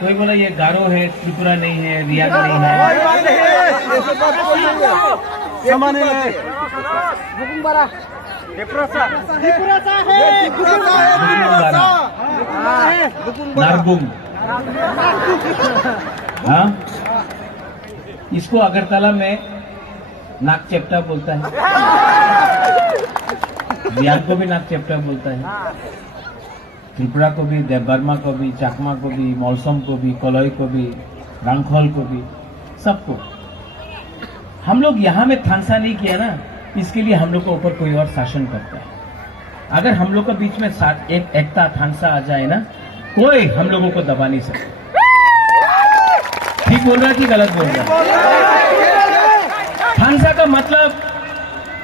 कोई बोला ये गारो है, त्रिपुरा नहीं है, रियाद नहीं है। नारगुम, हाँ, इसको अगरतला में नाक चेप्टा बोलता है, रियाद को भी नाक चेप्टा बोलता है, त्रिपुरा को भी, देवबर्मा को भी, चाकमा को भी, मौसम को भी, कोलोई को भी, रंगखोल को भी, सबको। हम लोग यहाँ में थानसा नहीं किया ना, इसके लिए हम लोग के ऊपर कोई और शासन करता है। अगर हम लोग के बीच में एक एकता थानसा आ जाए ना, कोई हम लोगों को दबा नहीं सकता। ठीक बोल रहा है कि गलत बोल रहा है? थानसा का मतलब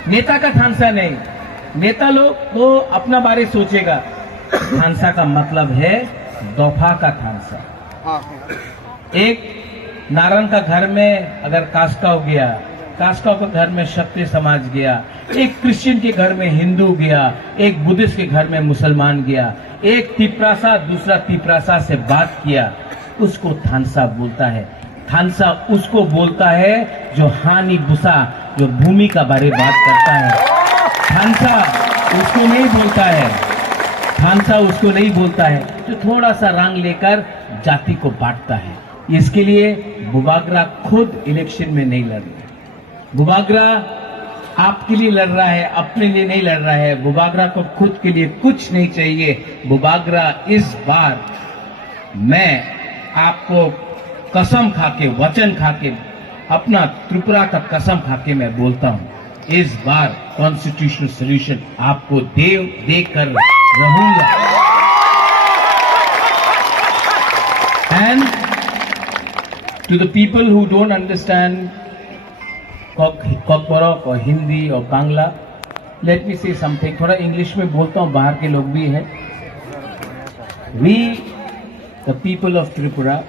नेता का थानसा नहीं, नेता लोग तो अपना बारे सोचेगा। थानसा का मतलब है दफा का थानसा। एक नारायण का घर में अगर कास्काव गया, कास्काव के घर में क्षत्रिय समाज गया, एक क्रिश्चियन के घर में हिंदू गया, एक बुद्धिस्ट के घर में मुसलमान गया, एक तिपरासा दूसरा तिपरासा से बात किया, उसको थानसा बोलता है। थानसा उसको बोलता है जो हानि बुसा, जो भूमि का बारे बात करता है। थानसा उसको नहीं बोलता है, थानसा उसको नहीं बोलता है जो थोड़ा सा रंग लेकर जाति को बांटता है। इसके लिए बुबागरा खुद इलेक्शन में नहीं लड़ रहे। बुबागरा आपके लिए लड़ रहा है, अपने लिए नहीं लड़ रहा है। बुबागरा को खुद के लिए कुछ नहीं चाहिए। बुबागरा इस बार, मैं आपको कसम खाके, वचन खाके, अपना त्रिपुरा का कसम खाके मैं बोलता हूं, इस बार कॉन्स्टिट्यूशनल सोल्यूशन आपको देकर रहूंगा। And to the people who don't understand Kokborok और हिंदी और बांग्ला, लेट मी से समथिंग। थोड़ा इंग्लिश में बोलता हूं, बाहर के लोग भी हैं। We the people of Tripura,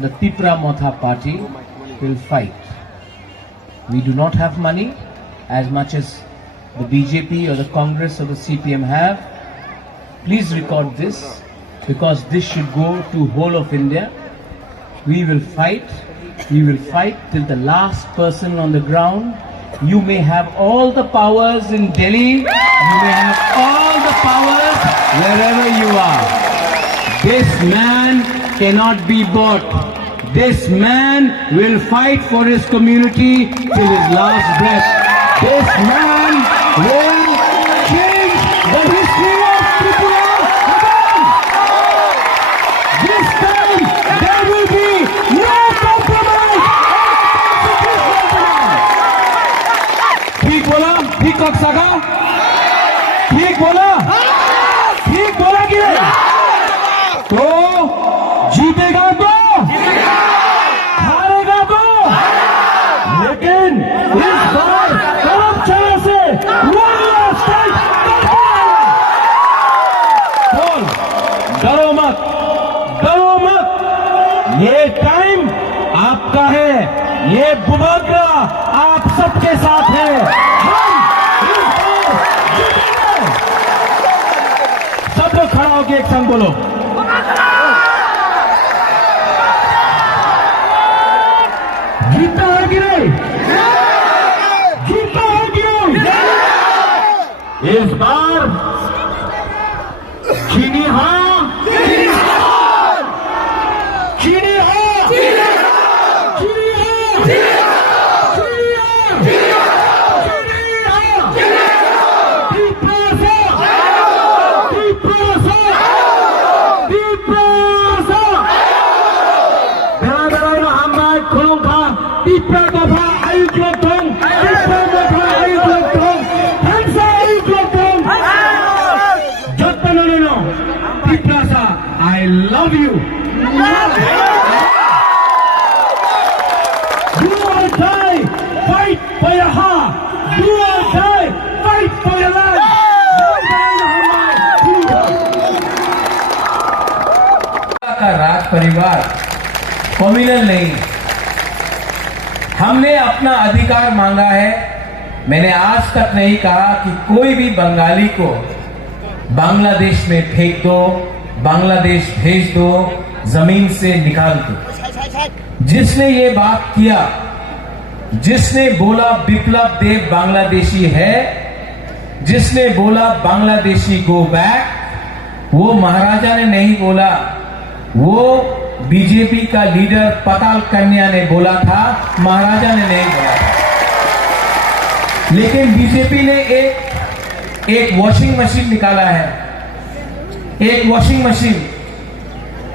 the Tripura Motha Party will fight. We do not have money as much as the BJP or the Congress or the CPM have. Please record this, because this should go to whole of India. We will fight. We will fight till the last person on the ground. You may have all the powers in Delhi. You may have all the powers wherever you are. This man cannot be bought. This man will fight for his community till his last breath. This man will change the history of Tripura again. This time there will be no compromise. ठीक बोला? ठीक कब सका? ठीक बोला? ठीक बोला कि नहीं? तो जीतेगा तो, हारेगा तो, लेकिन इस बार करप्शन से डरो मत, डरो मत। ये टाइम आपका है, ये बुबागरा आप सबके साथ है। हम इस बार जीतेंगे। सब लोग खड़ा होकर एक संग बोलो, जीता है कि नहीं? जीता है कि नहीं? इस बार चीनी हाँ, चीनी हाँ, चीनी हाँ, चीनी I love you. Do or die, fight for your heart. Do or die, fight for your land. का राज परिवार कम्युनल नहीं, हमने अपना अधिकार मांगा है। मैंने आज तक नहीं कहा कि कोई भी बंगाली को बांग्लादेश में फेंक दो, बांग्लादेश भेज दो, जमीन से निकाल दो। जिसने ये बात किया, जिसने बोला बिप्लब देव बांग्लादेशी है, जिसने बोला बांग्लादेशी गो बैक, वो महाराजा ने नहीं बोला, वो बीजेपी का लीडर पताल कन्या ने बोला था, महाराजा ने नहीं बोला था। लेकिन बीजेपी ने एक वॉशिंग मशीन निकाला है, एक वॉशिंग मशीन।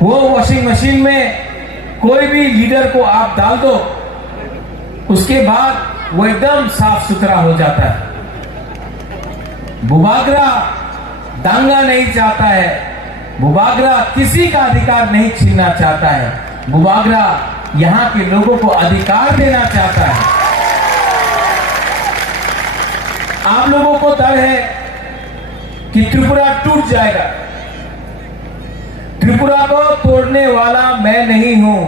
वो वॉशिंग मशीन में कोई भी लीडर को आप डाल दो, उसके बाद वो एकदम साफ सुथरा हो जाता है। बुबागरा दांगा नहीं चाहता है, बुबागरा किसी का अधिकार नहीं छीनना चाहता है, बुबागरा यहां के लोगों को अधिकार देना चाहता है। आप लोगों को डर है कि त्रिपुरा टूट जाएगा। त्रिपुरा को तोड़ने वाला मैं नहीं हूं,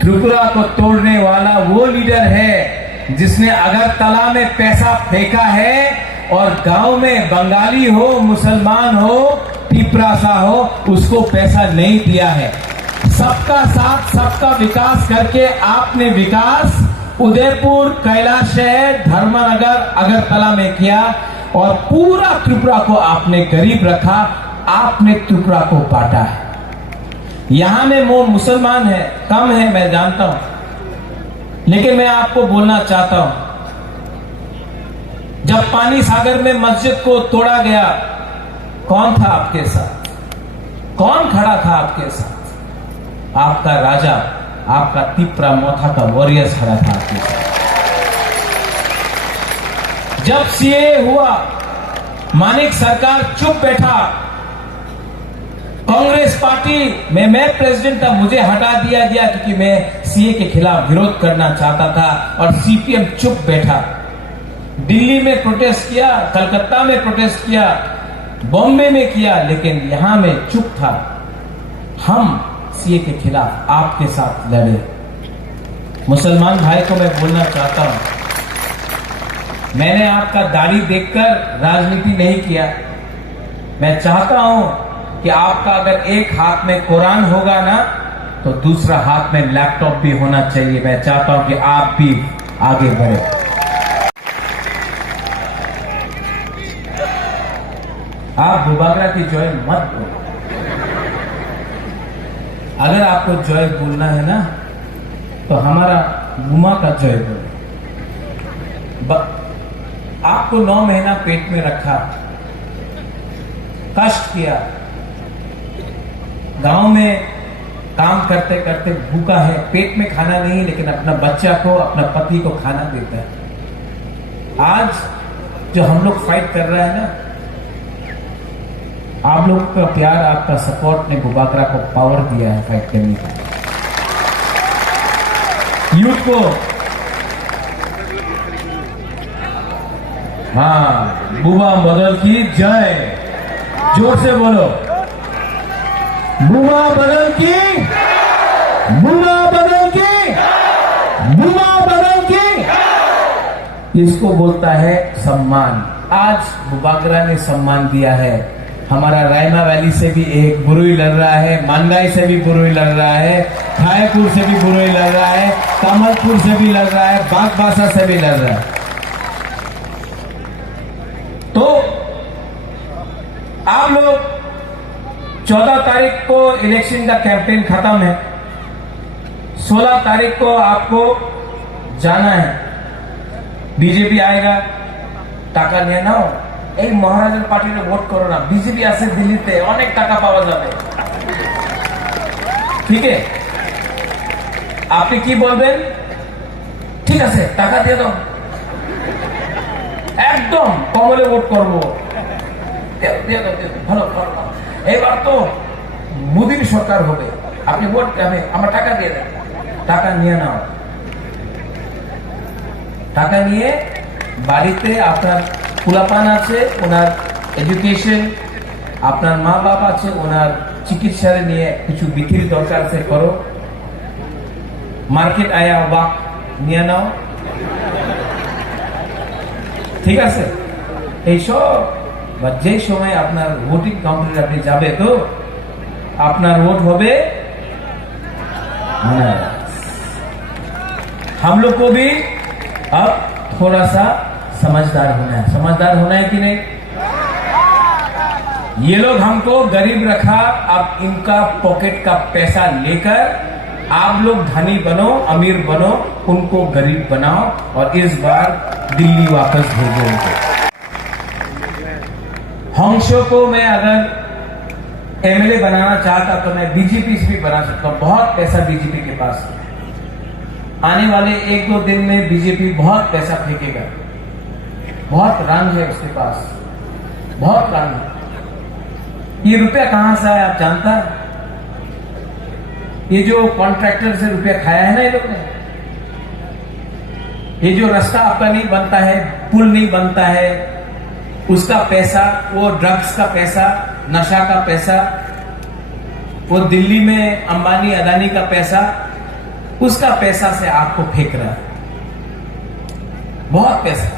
त्रिपुरा को तोड़ने वाला वो लीडर है जिसने अगरतला में पैसा फेंका है और गांव में बंगाली हो, मुसलमान हो, पिपरासा हो, उसको पैसा नहीं दिया है। सबका साथ, सबका विकास करके आपने विकास उदयपुर, कैलाश शहर, धर्मनगर, अगरतला में किया और पूरा त्रिपुरा को आपने गरीब रखा, आपने त्रिपुरा को बांटा है। यहां में वो मुसलमान है, कम है, मैं जानता हूं, लेकिन मैं आपको बोलना चाहता हूं, जब पानी सागर में मस्जिद को तोड़ा गया, कौन था आपके साथ? कौन खड़ा था आपके साथ? आपका राजा, आपका तिपरा मोथा का वॉरियर्स खड़ा था आपके साथ। जब सीए हुआ, मानिक सरकार चुप बैठा, कांग्रेस पार्टी में मैं प्रेसिडेंट था, मुझे हटा दिया गया क्योंकि मैं सीए के खिलाफ विरोध करना चाहता था और सीपीएम चुप बैठा। दिल्ली में प्रोटेस्ट किया, कलकत्ता में प्रोटेस्ट किया, बॉम्बे में किया, लेकिन यहां में चुप था। हम सीए के खिलाफ आपके साथ लड़े। मुसलमान भाई को मैं बोलना चाहता हूं, मैंने आपका दाढ़ी देखकर राजनीति नहीं किया। मैं चाहता हूं कि आपका अगर एक हाथ में कुरान होगा ना, तो दूसरा हाथ में लैपटॉप भी होना चाहिए। मैं चाहता हूं कि आप भी आगे बढ़े। आप बुबागरा की जॉय मत बोलो। अगर आपको जॉय बोलना है ना, तो हमारा गुमा का जॉय बोलो। आपको 9 महीना पेट में रखा, कष्ट किया, गांव में काम करते करते भूखा है, पेट में खाना नहीं, लेकिन अपना बच्चा को, अपना पति को खाना देता है। आज जो हम लोग फाइट कर रहे हैं ना, आप लोग का प्यार, आपका सपोर्ट ने बुबागरा को पावर दिया है फाइट करने का। यूथ को, हाँ, बुबा बदल की जय, जोर से बोलो, बुबा बदल की, बुबा बदल की, बुबा बदल की। इसको बोलता है सम्मान। आज बुबागरा ने सम्मान दिया है। हमारा रायमा वैली से भी एक बुरुई लड़ रहा है, मानगाई से भी बुरुई लड़ रहा है, खायपुर से भी बुरुई लड़ रहा है, कमलपुर से भी लड़ रहा है, बागबासा से भी लड़ रहा है। तो आप लोग 14 तारीख को इलेक्शन का कैंपेन खत्म है, 16 तारीख को आपको जाना है। बीजेपी आएगा, टाका निये नाओ, এই মহারাজের পার্টিতে ভোট করো না, বিজেপি আছে দিল্লিতে, অনেক টাকা পাওয়া যাবে। ঠিক আছে, আপনি কি বলবেন? ঠিক আছে, টাকা দিয়ে দাও, একদম কমলে ভোট করব, দিয়ে দাও, ভালো ভালো। এবার তো মোদির সরকার হবে, আপনি ভোট দেবে, আমার টাকা দিয়ে দেন। টাকা নিয়ে নাও, টাকা নিয়ে বাড়িতে আপনার পোলাপান আছে, ওনার এডুকেশন, আপনার মা বাবা আছে, ওনার চিকিৎসা নিয়ে কিছু বিক্রির দরকার আছে, করো। মার্কেট আয়া ওয়াক নিয়ে নাও, ঠিক আছে? এইসব বা যে সময় আপনার ভোটিং কাউন্টারে আপনি যাবে তো আপনার वोट হবে अनारस। हम लोग को भी अब थोड़ा सा समझदार होना है कि नहीं? ये लोग हमको गरीब रखा, अब इनका पॉकेट का पैसा लेकर आप लोग धनी बनो, अमीर बनो, उनको गरीब बनाओ और इस बार दिल्ली वापस भेजो उनको। हंसों को मैं अगर एमएलए बनाना चाहता तो मैं बीजेपी से भी बना सकता हूं। बहुत पैसा बीजेपी के पास है। आने वाले 1-2 दिन में बीजेपी बहुत पैसा फेंकेगा। बहुत रंग है उसके पास, बहुत रंग है। ये रुपया कहां से आया आप जानता है? ये जो कॉन्ट्रैक्टर से रुपया खाया है ना ये लोग ने, ये जो रास्ता आपका नहीं बनता है, पुल नहीं बनता है, उसका पैसा, वो ड्रग्स का पैसा, नशा का पैसा, वो दिल्ली में अंबानी अदानी का पैसा, उसका पैसा से आपको फेंक रहा है। बहुत पैसा।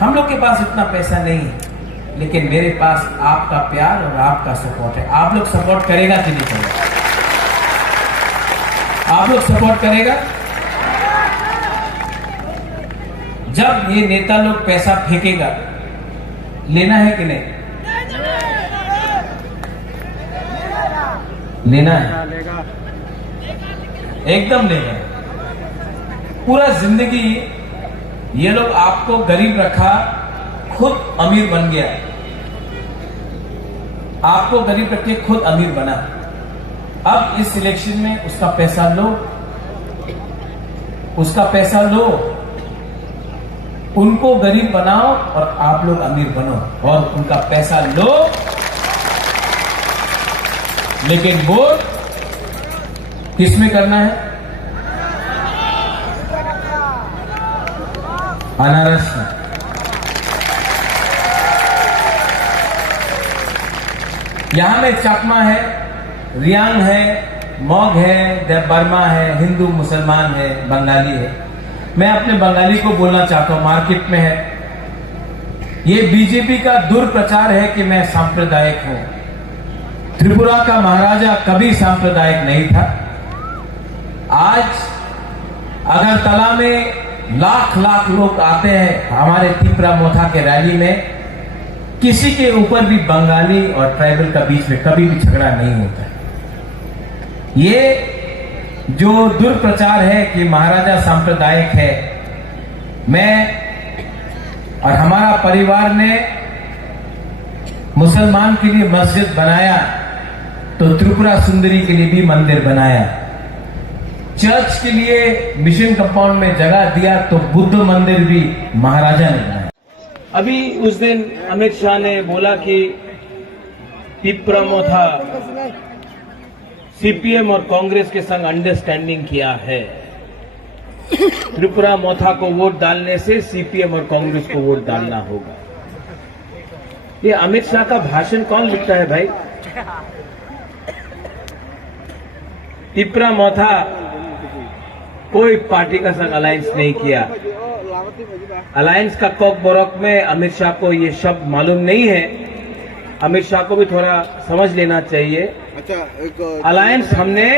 हम लोग के पास इतना पैसा नहीं है, लेकिन मेरे पास आपका प्यार और आपका सपोर्ट है। आप लोग सपोर्ट करेगा कि नहीं करेगा? आप लोग सपोर्ट करेगा? जब ये नेता लोग पैसा फेंकेगा, लेना है कि नहीं? लेना है, एकदम लेना है। पूरा जिंदगी ये लोग आपको गरीब रखा, खुद अमीर बन गया। आपको गरीब रखे, खुद अमीर बना। अब इस इलेक्शन में उसका पैसा लो, उसका पैसा लो, उनको गरीब बनाओ और आप लोग अमीर बनो, और उनका पैसा लो, लेकिन वोट किसमें करना है? अनारस में। यहां में चकमा है, रियांग है, मॉग है, देव बर्मा है, हिंदू मुसलमान है, बंगाली है। मैं अपने बंगाली को बोलना चाहता हूं, मार्केट में है। ये बीजेपी का दुर्प्रचार है कि मैं सांप्रदायिक हूं। त्रिपुरा का महाराजा कभी सांप्रदायिक नहीं था। आज अगरतला में लाख लाख लोग आते हैं हमारे तिपरा मोथा के रैली में, किसी के ऊपर भी बंगाली और ट्राइबल का बीच में कभी भी झगड़ा नहीं होता। ये जो दुर्प्रचार है कि महाराजा सांप्रदायिक है, मैं और हमारा परिवार ने मुसलमान के लिए मस्जिद बनाया तो त्रिपुरा सुंदरी के लिए भी मंदिर बनाया। चर्च के लिए मिशन कंपाउंड में जगह दिया तो बुद्ध मंदिर भी महाराजा ने बनाया। अभी उस दिन अमित शाह ने बोला कि तिपरा मोथा सीपीएम और कांग्रेस के संग अंडरस्टैंडिंग किया है। त्रिपुरा मोथा को वोट डालने से सीपीएम और कांग्रेस को वोट डालना होगा। ये अमित शाह का भाषण कौन लिखता है भाई? तिपरा मोथा कोई पार्टी का संग अलायंस नहीं किया। अलायंस का कोक बोरक में अमित शाह को ये शब्द मालूम नहीं है। अमित शाह को भी थोड़ा समझ लेना चाहिए। अच्छा, अलायंस हमने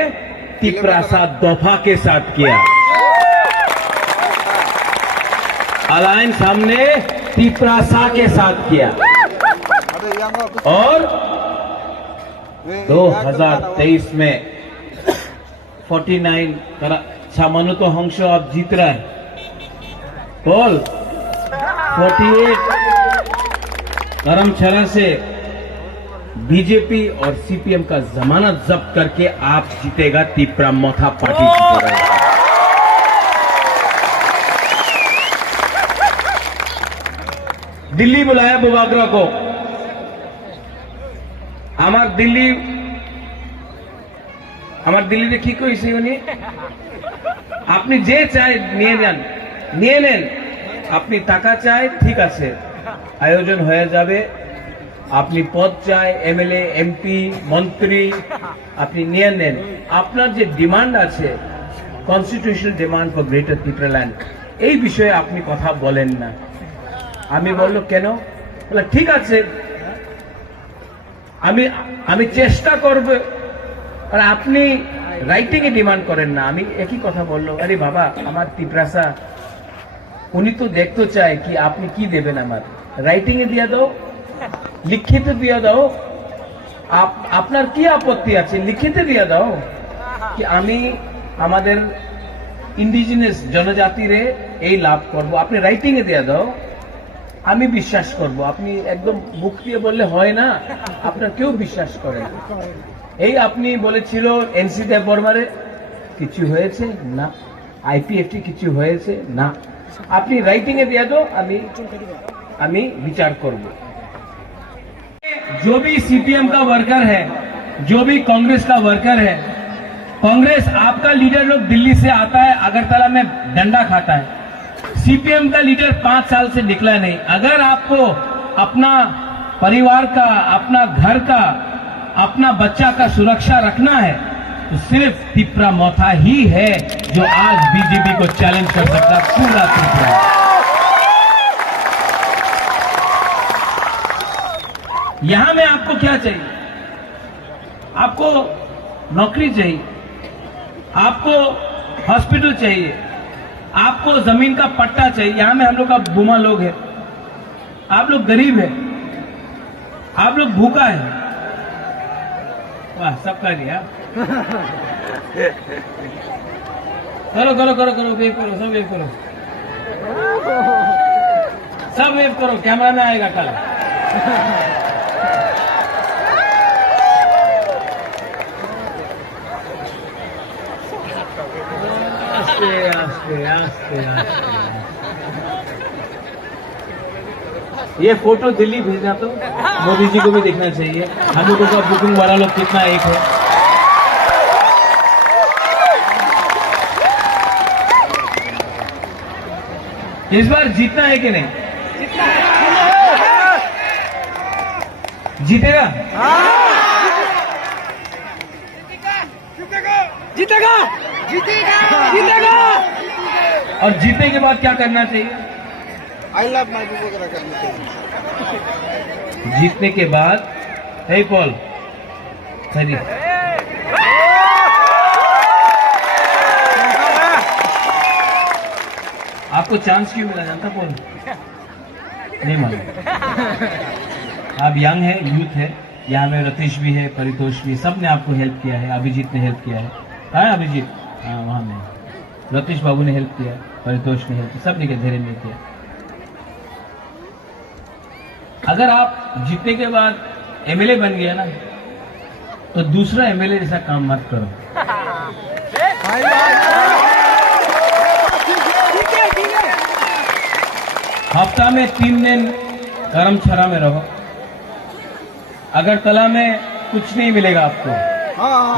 तिपरा सा दोफा के साथ किया। अलायंस हमने तिपरा सा के साथ किया और 2023 में 49 सामान्य तो हंस अब जीत रहा है। बोल 48 धर्मशाला से बीजेपी और सीपीएम का जमानत जब्त करके आप जीतेगा। तिपरा मोथा पार्टी जीतेगा। दिल्ली बुलाया बुबागरा को। আমার দিল্লি দেখি কইছে উনি আপনি যে চাই নিয়ে নেন। আপনি টাকা চাই, ঠিক আছে, আয়োজন হয়ে যাবে। আপনি পদ চাই, এমএলএ, এমপি, মন্ত্রী, আপনি নিয়ে নেন। আপনার যে ডিমান্ড আছে, constitutional demand for greater Tripuraland, এই বিষয়ে আপনি কথা বলেন না। আমি বললো কেন? বলে ঠিক আছে, আমি চেষ্টা করব। আর আপনি রাইটিং এ ডিমান্ড করেন না। আমি একই কথা বললো, আরে বাবা আমার তিপ্রাসা উনি তো দেখতে চায় কি আপনি কি দেবেন, আমার রাইটিং এ দিয়ে দাও, লিখিত দিয়ে দাও। আপনার কি আপত্তি আছে, লিখিত দিয়ে দাও কি আমি আমাদের ইন্ডিজিনাস জনজাতিরে এই লাভ করব। আপনি রাইটিং এ দিয়ে দাও, আমি বিশ্বাস করব। আপনি একদম মুখ দিয়ে বললে হয় না, আপনার কেউ বিশ্বাস করে না। এই আপনি বলেছিল এনসি দেব বর্মারে কিছু হয়েছে না, আইপিএফটি কিছু হয়েছে না, আপনি রাইটিং এ দিয়ে দাও, আমি विचार করব। जो भी सीपीएम का वर्कर है, जो भी कांग्रेस का वर्कर है, कांग्रेस आपका लीडर लोग दिल्ली से आता है, अगरतला में डंडा खाता है। सीपीएम का लीडर 5 साल से निकला नहीं। अगर आपको अपना परिवार का, अपना घर का, अपना बच्चा का सुरक्षा रखना है तो सिर्फ तिप्रा मोथा ही है जो आज बीजेपी को चैलेंज कर सकता है। पूरा तिप्रा यहां में आपको क्या चाहिए? आपको नौकरी चाहिए, आपको हॉस्पिटल चाहिए, आपको जमीन का पट्टा चाहिए। यहां में हम लोग का बुमा लोग है, आप लोग गरीब है, आप लोग भूखा है। वाह सबका दिया। करो करो करो करो वेव करो, सब वेव करो, सब वेव करो, कैमरा में आएगा कल। आस्ते आस्ते आस्ते आस्ते। ये फोटो दिल्ली भेजना तो मोदी जी को भी देखना चाहिए। हम लोगों का बुकिंग वाला लोग कितना एक है। इस बार जीतना है कि नहीं? जीतेगा? जीतेगा जीतेगा जीतेगा। और जीतने के बाद क्या करना चाहिए? आई लव महबूब वगैरह करना चाहिए। जीतने के बाद हे पॉल सही आपको चांस क्यों मिला जानता पॉल? नहीं मालूम। आप यंग है, यूथ है, यहाँ में रतीश भी है, परितोष भी, सब ने आपको हेल्प किया है। अभिजीत ने हेल्प किया है। कहाँ है अभिजीत? हाँ वहां में। रतीश बाबू ने हेल्प किया, परितोष ने हेल्प किया, सब ने धीरे में किया। अगर आप जीतने के बाद एमएलए बन गया ना तो दूसरा एमएलए जैसा काम मत करो। हफ्ता में 3 दिन करमछरा में रहो। अगरतला में कुछ नहीं मिलेगा आपको।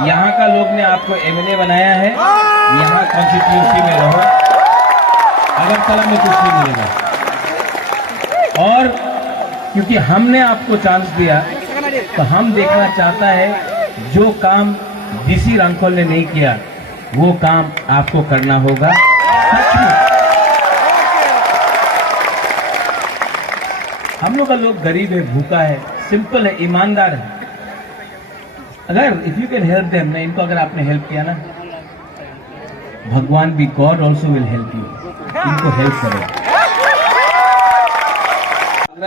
यहाँ का लोग ने आपको एमएलए बनाया है, यहाँ कॉन्स्टिट्यूंसी में रहो। अगरतला में कुछ नहीं मिलेगा। और क्योंकि हमने आपको चांस दिया तो हम देखना चाहता है जो काम डीसी रामखोल ने नहीं किया वो काम आपको करना होगा। सच में हम लोग का लोग गरीब है, भूखा है, सिंपल है, ईमानदार है। अगर if you can help them ना, इनको अगर आपने हेल्प किया ना, भगवान भी, God also will help you. इनको हेल्प करो।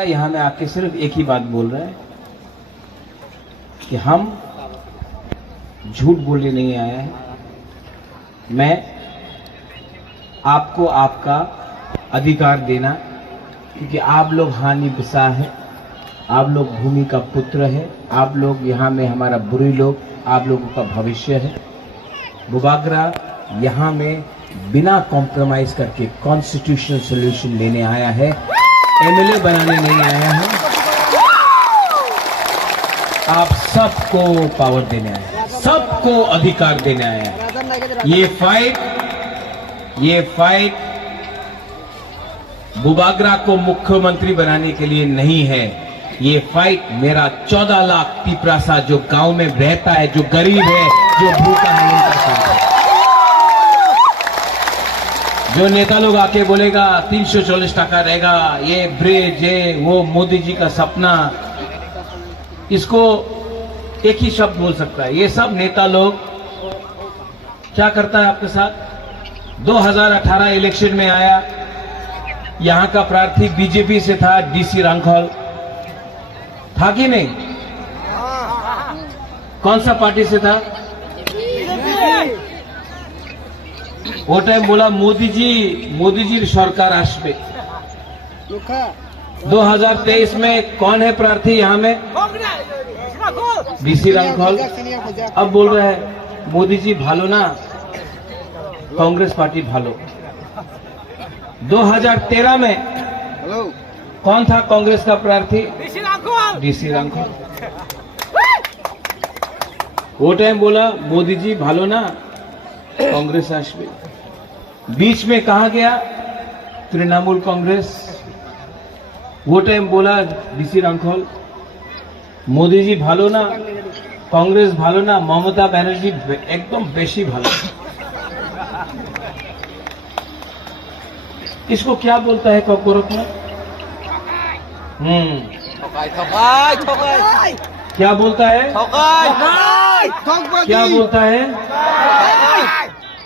यहाँ में आके सिर्फ एक ही बात बोल रहा है कि हम झूठ बोलने नहीं आया है। मैं आपको आपका अधिकार देना, क्योंकि आप लोग हानि बिसा है, आप लोग भूमि का पुत्र है, आप लोग यहाँ में हमारा बुरी लोग, आप लोगों का भविष्य है। बुबागरा यहाँ में बिना कॉम्प्रोमाइज करके कॉन्स्टिट्यूशनल सोल्यूशन लेने आया है, एमएलए बनाने नहीं आया है। आप सबको पावर देने आए हैं, सबको अधिकार देने आए हैं। ये फाइट बुबागरा को मुख्यमंत्री बनाने के लिए नहीं है। ये फाइट मेरा 14 लाख तिप्रासा जो गांव में रहता है, जो गरीब है, जो भूखा है, उनका साथ है। जो नेता लोग आके बोलेगा 340 टका रहेगा, ये ब्रिज, ये वो मोदी जी का सपना, इसको एक ही शब्द बोल सकता है। ये सब नेता लोग क्या करता है आपके साथ। 2018 इलेक्शन में आया, यहां का प्रार्थी बीजेपी से था, डीसी रांखल था कि नहीं? कौन सा पार्टी से था? वो टाइम बोला मोदी जी सरकार आसबे। 2023 में कौन है प्रार्थी यहाँ में? डीसी रांखल। अब बोल रहे हैं मोदी जी भालो ना, कांग्रेस पार्टी भालो। 2013 में कौन था कांग्रेस का प्रार्थी? डीसी रांखल। वो टाइम बोला मोदी जी भालो ना, कांग्रेस आसबे। बीच में कहा गया? तृणमूल कांग्रेस। वो टाइम बोला डीसी रांखल मोदी जी भालो ना, कांग्रेस भालो ना, ममता बनर्जी एकदम बेशी भालो। इसको क्या बोलता है गोरख में? क्या बोलता है? क्या बोलता है?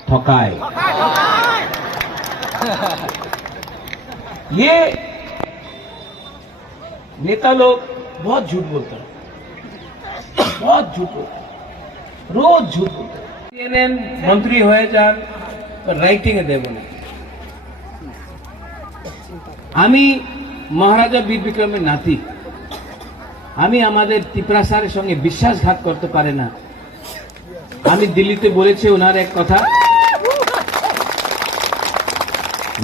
ठकाई। ये नेता लोग बहुत झूठ बोलते हैं, बहुत झूठ बोलते हैं, रोज झूठ बोलते हैं। CNN मंत्री হয়ে যান, রাইটিং এ দেব না। আমি মহারাজা বীর বিক্রমের নাতি, আমি আমাদের ত্রিপুরা স্যারের সঙ্গে বিশ্বাসঘাত করতে পারে না। আমি দিল্লিতে বলেছি ওনার এক কথা,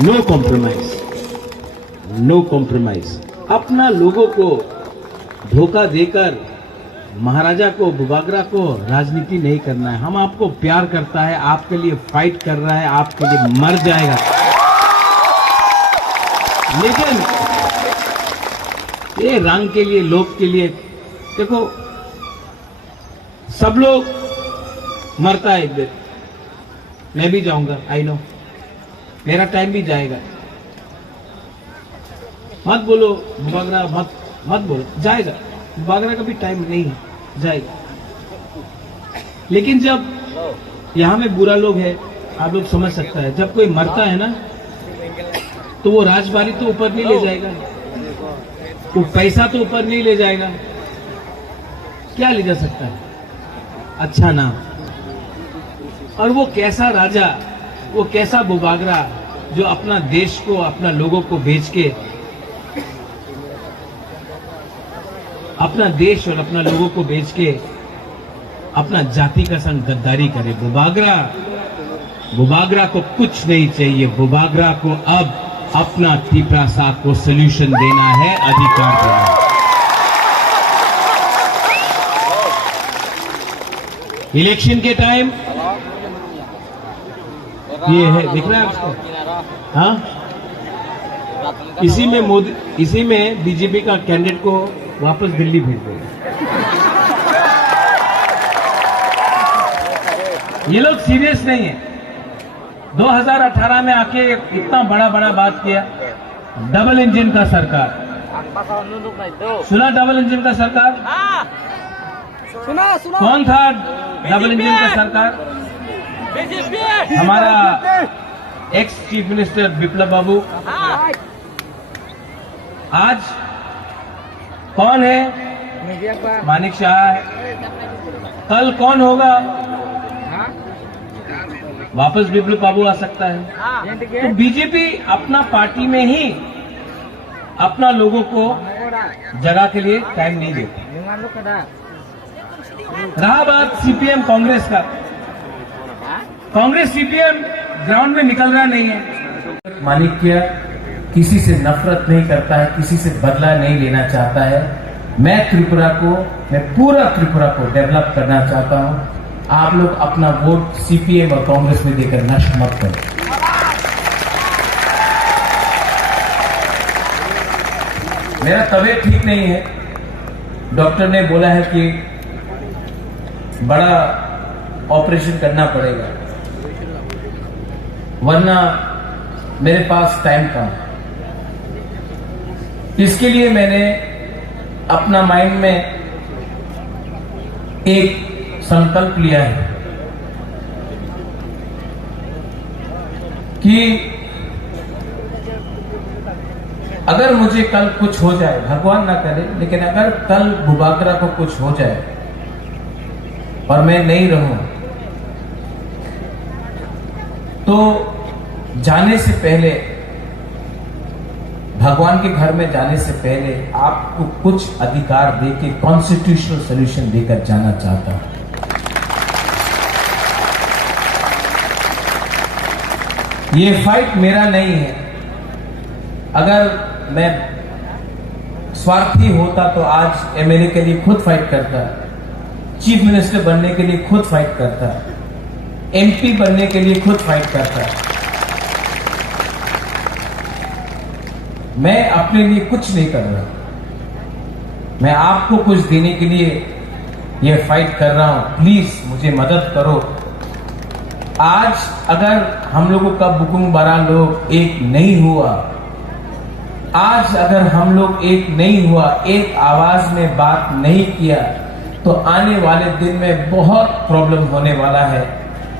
नो कॉम्प्रोमाइज, नो कॉम्प्रोमाइज। अपना लोगों को धोखा देकर महाराजा को, बुबागरा को राजनीति नहीं करना है। हम आपको प्यार करता है, आपके लिए फाइट कर रहा है, आपके लिए मर जाएगा। लेकिन ये रंग के लिए, लोग के लिए, देखो सब लोग मरता है एक दिन, मैं भी जाऊंगा, आई नो, मेरा टाइम भी जाएगा। मत बोलो बुबागरा, मत बोलो, जाएगा। बुबागरा का भी टाइम नहीं है, जाएगा। लेकिन जब यहां में बुरा लोग है, आप लोग समझ सकता है, जब कोई मरता है ना तो वो राजबारी तो ऊपर नहीं ले जाएगा, वो पैसा तो ऊपर नहीं ले जाएगा। क्या ले जा सकता है? अच्छा नाम। और वो कैसा राजा, वो कैसा बुबागरा जो अपना देश को, अपना लोगों को बेच के, अपना देश और अपना लोगों को बेच के अपना जाति का संग गद्दारी करे। बुबागरा को कुछ नहीं चाहिए। बुबागरा को अब अपना त्रिपुरा साग को सोल्यूशन देना है, अधिकार देना है। इलेक्शन के टाइम ये है, दिख रहा है आपको? हाँ, इसी में बीजेपी का कैंडिडेट को वापस दिल्ली भेज देगा। ये लोग सीरियस नहीं है। 2018 में आके इतना बड़ा बात किया, डबल इंजन का सरकार। सुना डबल इंजन का सरकार? सुना। कौन था डबल इंजन का सरकार? हमारा एक्स चीफ मिनिस्टर बिप्लब बाबू। आज कौन है? मानिक शाह है। कल कौन होगा? वापस बिप्लब बाबू आ सकता है। तो बीजेपी अपना पार्टी में ही अपना लोगों को जगह के लिए टाइम नहीं देती। रहा बात सीपीएम कांग्रेस का, कांग्रेस सीपीएम ग्राउंड में निकल रहा नहीं है। माणिक्य किसी से नफरत नहीं करता है, किसी से बदला नहीं लेना चाहता है। मैं पूरा त्रिपुरा को डेवलप करना चाहता हूं। आप लोग अपना वोट सीपीएम और कांग्रेस में देकर नष्ट मत करें। मेरा तबीयत ठीक नहीं है, डॉक्टर ने बोला है कि बड़ा ऑपरेशन करना पड़ेगा, वरना मेरे पास टाइम कम है। इसके लिए मैंने अपना माइंड में एक संकल्प लिया है कि अगर मुझे कल कुछ हो जाए, भगवान ना करे, लेकिन अगर कल बुबागरा को कुछ हो जाए और मैं नहीं रहूं, तो जाने से पहले, भगवान के घर में जाने से पहले आपको कुछ अधिकार देके कॉन्स्टिट्यूशनल सोल्यूशन देकर जाना चाहता हूं। ये फाइट मेरा नहीं है। अगर मैं स्वार्थी होता तो आज एमएलए के लिए खुद फाइट करता, चीफ मिनिस्टर बनने के लिए खुद फाइट करता, एमपी बनने के लिए खुद फाइट करता। मैं अपने लिए कुछ नहीं कर रहा, मैं आपको कुछ देने के लिए यह फाइट कर रहा हूं। प्लीज मुझे मदद करो। आज अगर हम लोगों का बुकुंग बड़ा लोग एक नहीं हुआ, आज अगर हम लोग एक नहीं हुआ, एक आवाज में बात नहीं किया, तो आने वाले दिन में बहुत प्रॉब्लम होने वाला है।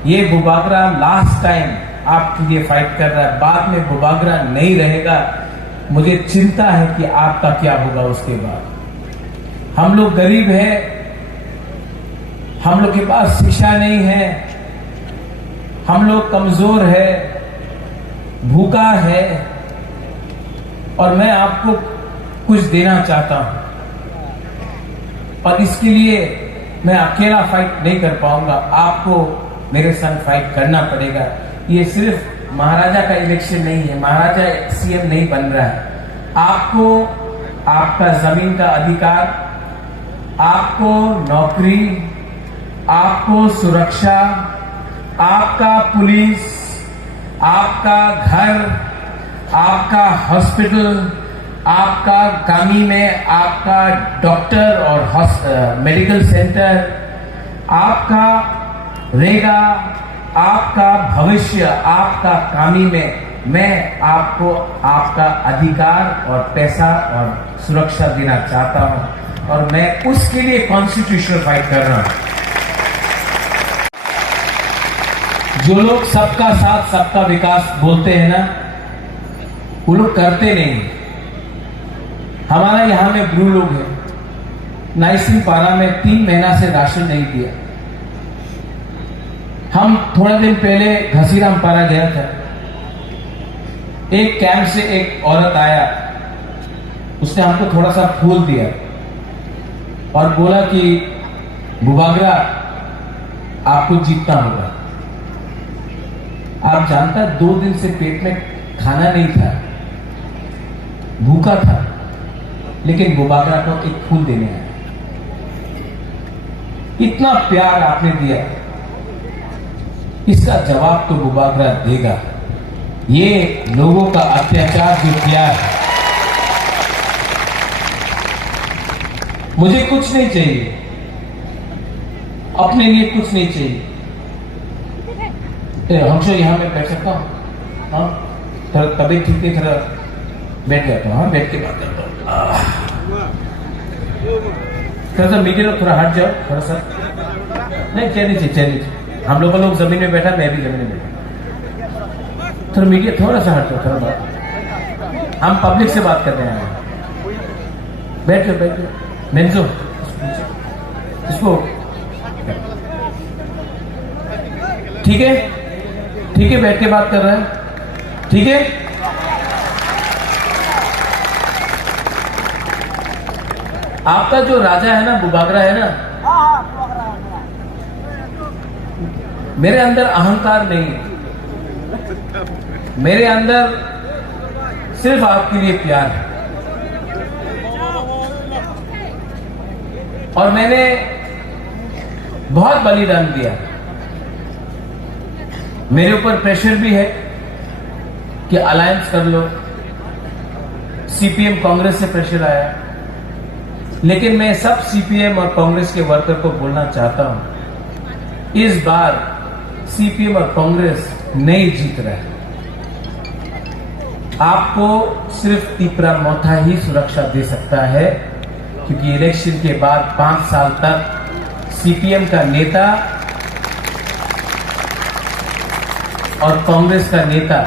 ये बुबागरा लास्ट टाइम आपके लिए फाइट कर रहा है, बाद में बुबागरा नहीं रहेगा। मुझे चिंता है कि आपका क्या होगा उसके बाद। हम लोग गरीब हैं, हम लोग के पास शिक्षा नहीं है, हम लोग कमजोर है, भूखा है, और मैं आपको कुछ देना चाहता हूं। और इसके लिए मैं अकेला फाइट नहीं कर पाऊंगा, आपको मेरे संग फाइट करना पड़ेगा। ये सिर्फ महाराजा का इलेक्शन नहीं है, महाराजा सीएम नहीं बन रहा है। आपको आपका जमीन का अधिकार, आपको नौकरी, आपको सुरक्षा, आपका पुलिस, आपका घर, आपका हॉस्पिटल, आपका गामी में आपका डॉक्टर और मेडिकल सेंटर, आपका रेगा, आपका भविष्य, आपका कामी में मैं आपको आपका अधिकार और पैसा और सुरक्षा देना चाहता हूं, और मैं उसके लिए कॉन्स्टिट्यूशनल फाइट कर रहा हूं। जो लोग सबका साथ सबका विकास बोलते हैं ना, वो लोग करते नहीं। हमारा यहां में ब्रू लोग हैं, नाइसिंग पारा में 3 महीना से राशन नहीं दिया। हम थोड़ा दिन पहले घसीराम पारा गया था, एक कैंप से एक औरत आया, उसने हमको थोड़ा सा फूल दिया और बोला कि बुबागरा आपको जीतना होगा। आप जानता, 2 दिन से पेट में खाना नहीं था, भूखा था, लेकिन बुबागरा को एक फूल देने आया। इतना प्यार आपने दिया, इसका जवाब तो बुबागरा देगा। ये लोगों का अत्याचार जो किया है, मुझे कुछ नहीं चाहिए, अपने लिए कुछ नहीं चाहिए। हमसे यहां में बैठ सकता हूं? हाँ, थोड़ा तबीयत ठीक है, थोड़ा बैठ जाता हूँ। हाँ, बैठ के बात करता हूँ। थोड़ा सा मीडिया थोड़ा हट जाओ, थोड़ा सा। नहीं, चलिए, हम लोग जमीन में बैठा, मैं भी जमीन में बैठा। थोड़ा मीडिया थोड़ा सा हट जाओ, थोड़ा बात, हम पब्लिक से बात कर रहे हैं। बैठ जाओ, मेंजो इसको, ठीक है, बैठ के बात कर रहे हैं, ठीक है। आपका जो राजा है ना, बुबागरा है ना, मेरे अंदर अहंकार नहीं है, मेरे अंदर सिर्फ आपके लिए प्यार है। और मैंने बहुत बलिदान दिया। मेरे ऊपर प्रेशर भी है कि अलायंस कर लो, सीपीएम कांग्रेस से प्रेशर आया, लेकिन मैं सब सीपीएम और कांग्रेस के वर्कर को बोलना चाहता हूं, इस बार सीपीएम और कांग्रेस नहीं जीत रहे। आपको सिर्फ तीपरा मोथा ही सुरक्षा दे सकता है, क्योंकि इलेक्शन के बाद 5 साल तक सीपीएम का नेता और कांग्रेस का नेता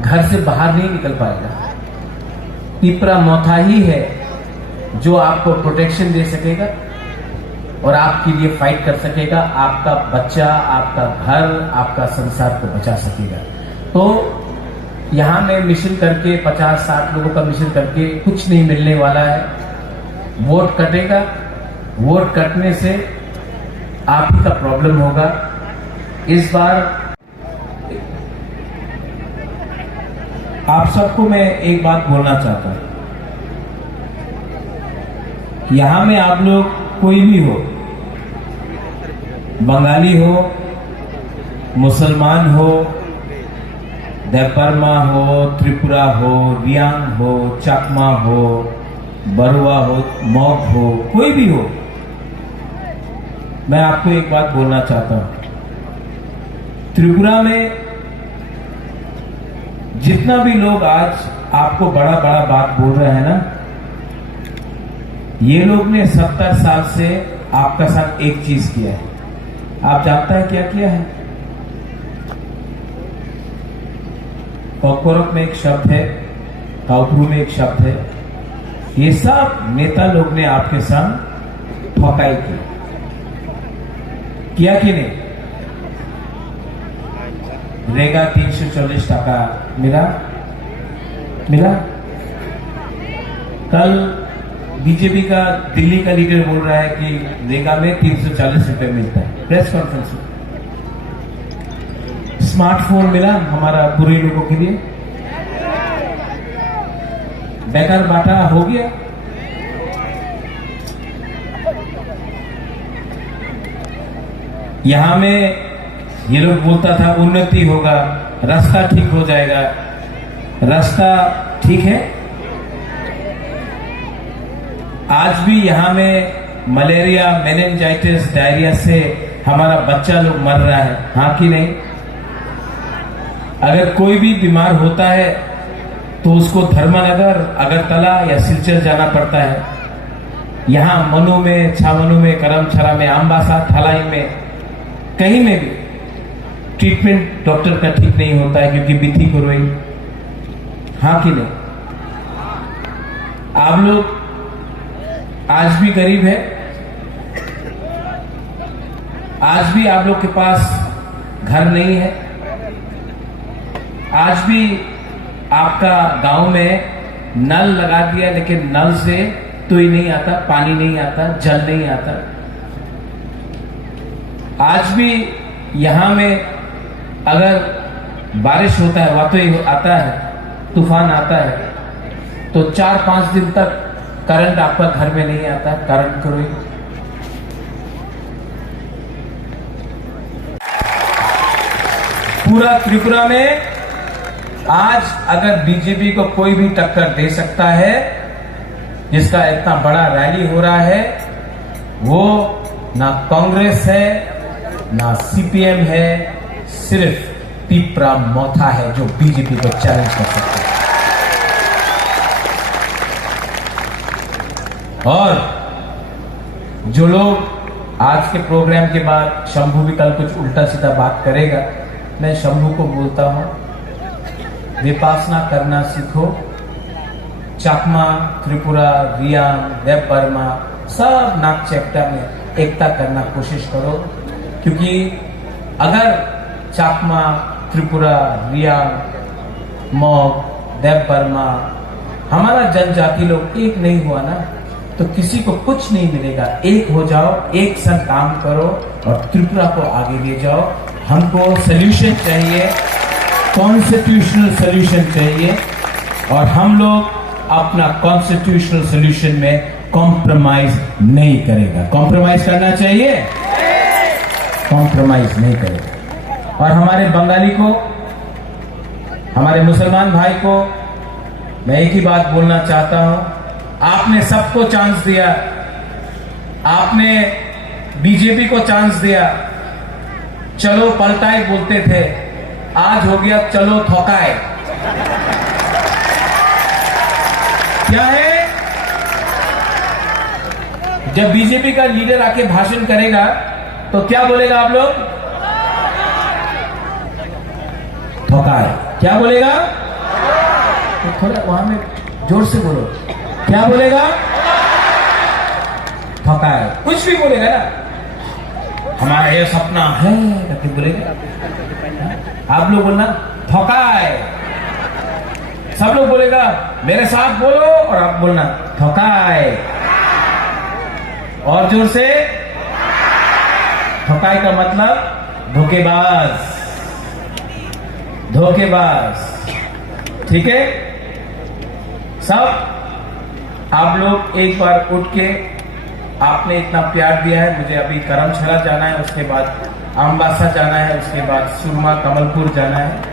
घर से बाहर नहीं निकल पाएगा। पिपरा मोथा ही है जो आपको प्रोटेक्शन दे सकेगा और आपके लिए फाइट कर सकेगा, आपका बच्चा, आपका घर, आपका संसार को बचा सकेगा। तो यहां में मिशन करके 50-60 लोगों का मिशन करके कुछ नहीं मिलने वाला है। वोट कटेगा, वोट कटने से आप ही का प्रॉब्लम होगा। इस बार आप सबको मैं एक बात बोलना चाहता हूं, यहां में आप लोग कोई भी हो, बंगाली हो, मुसलमान हो, देवबर्मा हो, त्रिपुरा हो, रियांग हो, चकमा हो, बरुआ हो, मौक हो, कोई भी हो, मैं आपको एक बात बोलना चाहता हूं। त्रिपुरा में जितना भी लोग आज आपको बड़ा बड़ा बात बोल रहे हैं ना, ये लोग ने 70 साल से आपका साथ एक चीज किया है। आप जानता है क्या किया है? कॉकरोक में एक शब्द है, काउपरू में एक शब्द है, ये सब नेता लोग ने आपके संग ठोकाई की, किया कि नहीं? रेगा 340 टका मिला। कल बीजेपी का दिल्ली का लीडर बोल रहा है कि रेगा में 340 रुपए मिलता है, प्रेस कॉन्फ्रेंस में। स्मार्टफोन मिला हमारा बुरे लोगों के लिए, बेकार बांटा हो गया। यहां में ये लोग बोलता था उन्नति होगा, रास्ता ठीक हो जाएगा। रास्ता ठीक है? आज भी यहां में मलेरिया, मेनिंजाइटिस, डायरिया से हमारा बच्चा लोग मर रहा है, हाँ कि नहीं? अगर कोई भी बीमार होता है तो उसको धर्मनगर, अगरतला या सिलचर जाना पड़ता है। यहां मनु में, छावनु में, करमछरा में, आम्बासा, थलाई में, कहीं में भी ट्रीटमेंट डॉक्टर का ठीक नहीं होता है क्योंकि बिथी को रोई, हाँ कि नहीं? आप लोग आज भी गरीब है, आज भी आप लोग के पास घर नहीं है, आज भी आपका गांव में नल लगा दिया लेकिन नल से तो ही नहीं आता, पानी नहीं आता, जल नहीं आता। आज भी यहां में अगर बारिश होता है, वातोई आता है, तूफान आता है, तो 4-5 दिन तक करंट आपका घर में नहीं आता, करंट करो। पूरा त्रिपुरा में आज अगर बीजेपी को कोई भी टक्कर दे सकता है, जिसका इतना बड़ा रैली हो रहा है, वो ना कांग्रेस है ना सीपीएम है, सिर्फ पिपरा मोथा है जो बीजेपी को चैलेंज कर सकता है। और जो लोग आज के प्रोग्राम के बाद, शंभू भी कल कुछ उल्टा सीधा बात करेगा, मैं शंभू को बोलता हूं, विपासना करना सीखो। चकमा, त्रिपुरा, रियांग, देवबर्मा, सब नाक चेप्टा में एकता करना कोशिश करो, क्योंकि अगर चकमा, त्रिपुरा, रियांग, मौक, देवबर्मा, हमारा जनजाति लोग एक नहीं हुआ ना, तो किसी को कुछ नहीं मिलेगा। एक हो जाओ, एक संग काम करो और त्रिपुरा को आगे ले जाओ। हमको सोल्यूशन चाहिए, कॉन्स्टिट्यूशनल सोल्यूशन चाहिए, और हम लोग अपना कॉन्स्टिट्यूशनल सोल्यूशन में कॉम्प्रोमाइज नहीं करेगा। कॉम्प्रोमाइज करना चाहिए? कॉम्प्रोमाइज नहीं करेगा। और हमारे बंगाली को, हमारे मुसलमान भाई को मैं एक ही बात बोलना चाहता हूं, आपने सबको चांस दिया, आपने बीजेपी को चांस दिया, चलो पलटाए बोलते थे, आज हो गया चलो ठोकाए। क्या है? जब बीजेपी का लीडर आके भाषण करेगा तो क्या बोलेगा आप लोग? ठोकाए। क्या बोलेगा? तो थोड़ा वहां में जोर से बोलो, क्या बोलेगा? ठोकाए। कुछ भी बोलेगा ना, हमारा ये सपना है करके बोलेगा। आप लोग बोलना ठोकाए। सब लोग बोलेगा, मेरे साथ बोलो और आप बोलना ठोकाए। और जोर से। ठोकाई का मतलब धोखेबाज, धोखेबाज। ठीक है? सब आप लोग एक बार उठ के, आपने इतना प्यार दिया है, मुझे अभी करमशाला जाना है, उसके बाद अम्बासा जाना है, उसके बाद सुरमा कमलपुर जाना है।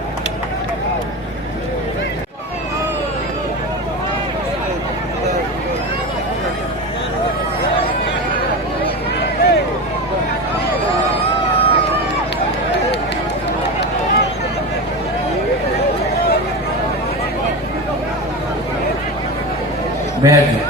बैठ जाओ।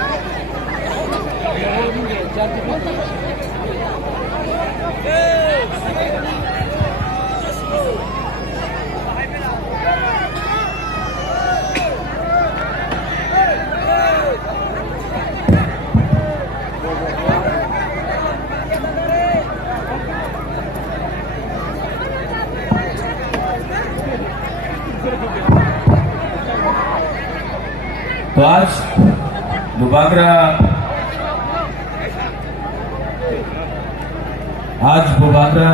तो आज बुबागरा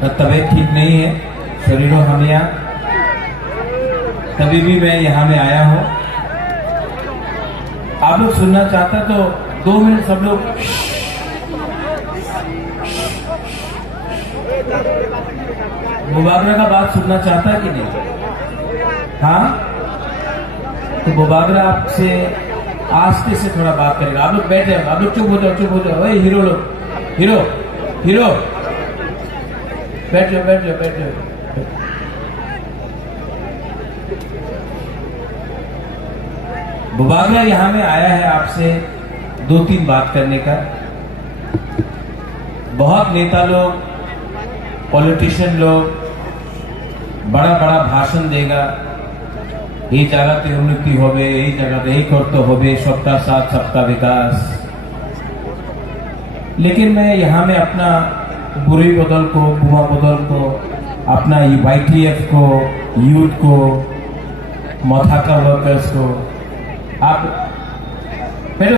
का तबीयत ठीक नहीं है, शरीरों हमिया, तभी भी मैं यहाँ में आया हूँ। आप लोग सुनना चाहता तो 2 मिनट सब लोग बुबागरा का बात सुनना चाहता है कि नहीं? हाँ, तो बुबागरा आपसे आस्ते से थोड़ा बात करेगा। आप लोग बैठ जाओ, आप लोग चुप हो जाओ, चुप हो जाओ। ओए हीरो लोग, हीरो हीरो, बैठ जाओ, बैठ जाओ, बैठ जाओ। बुबागरा यहाँ में आया है आपसे 2-3 बात करने का। बहुत नेता लोग, पॉलिटिशियन लोग बड़ा बड़ा भाषण देगा, এই জায়গাতে উন্নতি হবে, এই জায়গাতে এই করতে হবে, सबका साथ सबका विकास। लेकिन मैं यहाँ में अपना बुरी बदल को, बुआ बदल को, अपना YTF को, यूथ को, मथाका वर्कर्स को, आप